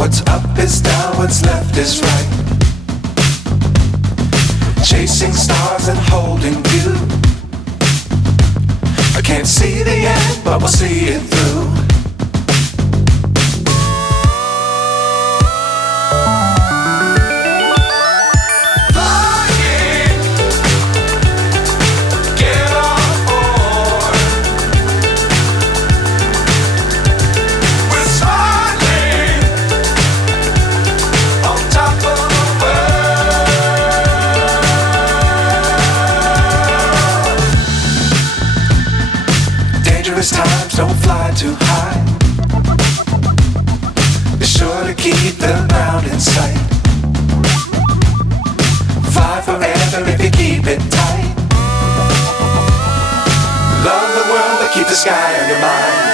What's up is down, what's left is right. Chasing stars and holding you. I can't see the end, but we'll see it through. Times don't fly too high. Be sure to keep the ground in sight. Fly forever if you keep it tight. Love the world but keep the sky on your mind.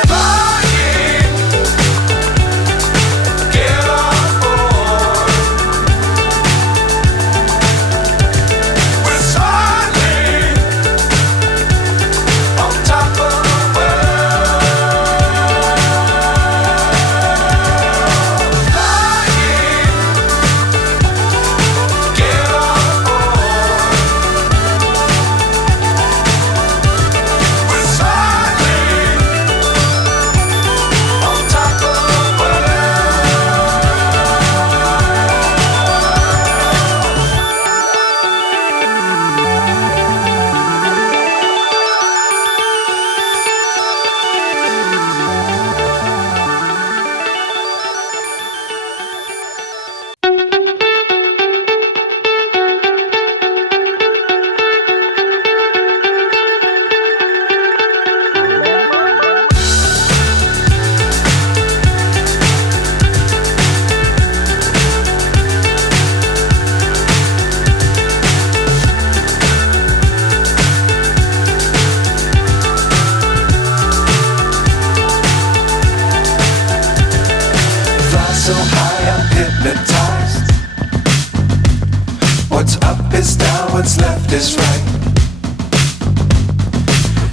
So high I'm hypnotized. What's up is down, what's left is right.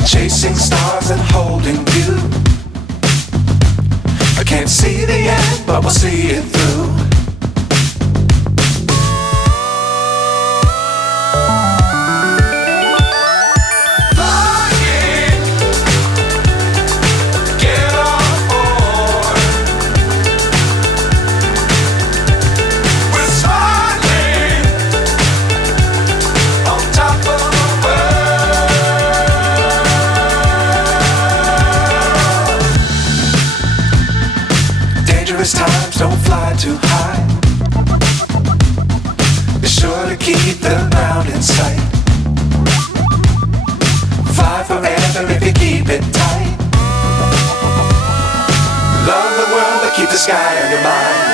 Chasing stars and holding you. I can't see the end, but we'll see it through. Times don't fly too high. Be sure to keep the ground in sight. Fly forever if you keep it tight. Love the world but keep the sky on your mind.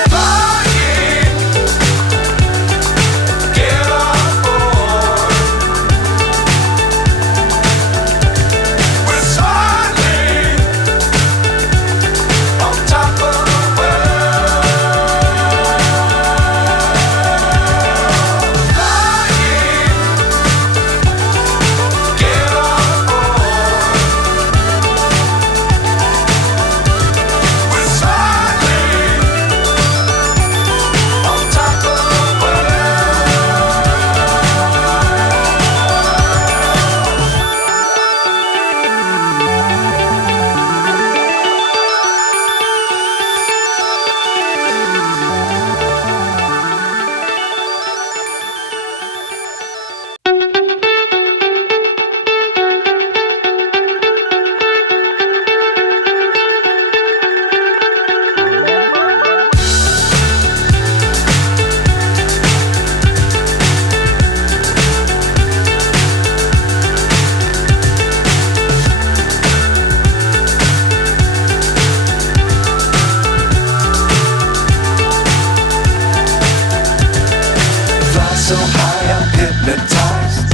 So high I'm hypnotized.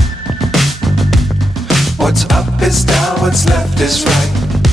What's up is down, what's left is right.